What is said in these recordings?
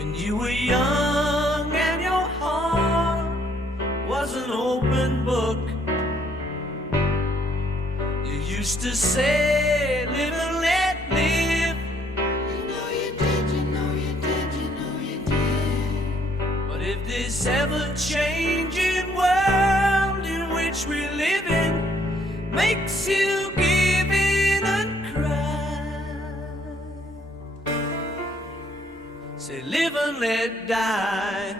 When you were young and your heart was an open book, you used to say, live and let live. You know you did, you know you did, you know you did. But if this ever-changing world in which we live in makes you give in and cry, say live and let die.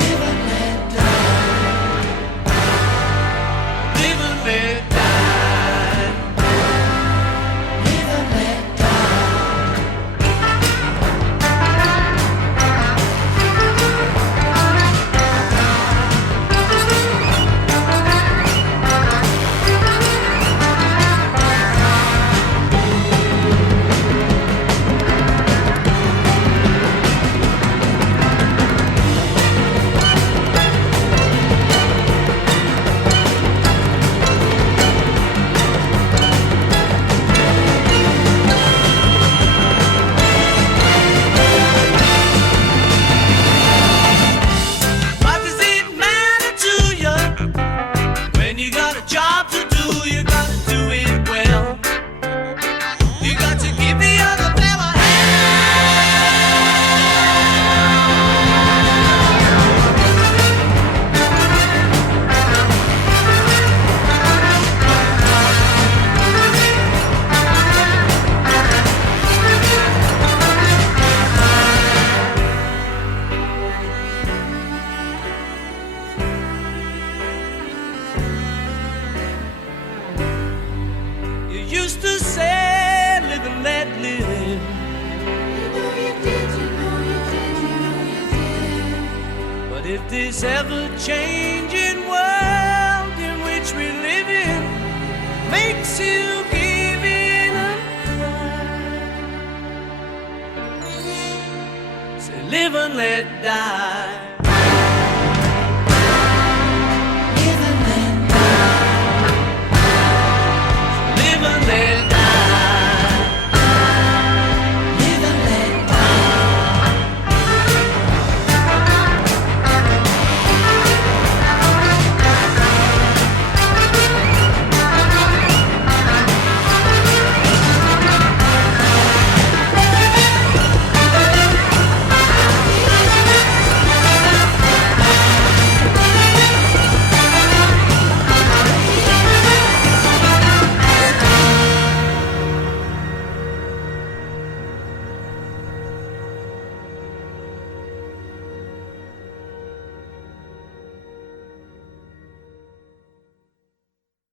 Live and let die. Live and let die. Live and let die. What does it matter to you when you got a job to do? You got to do it well. You got to give the other fella You used to say, live and let live. You know you did, you know you did, you know you did. But if this ever-changing world in which we live in makes you give in and cry, say live and let die.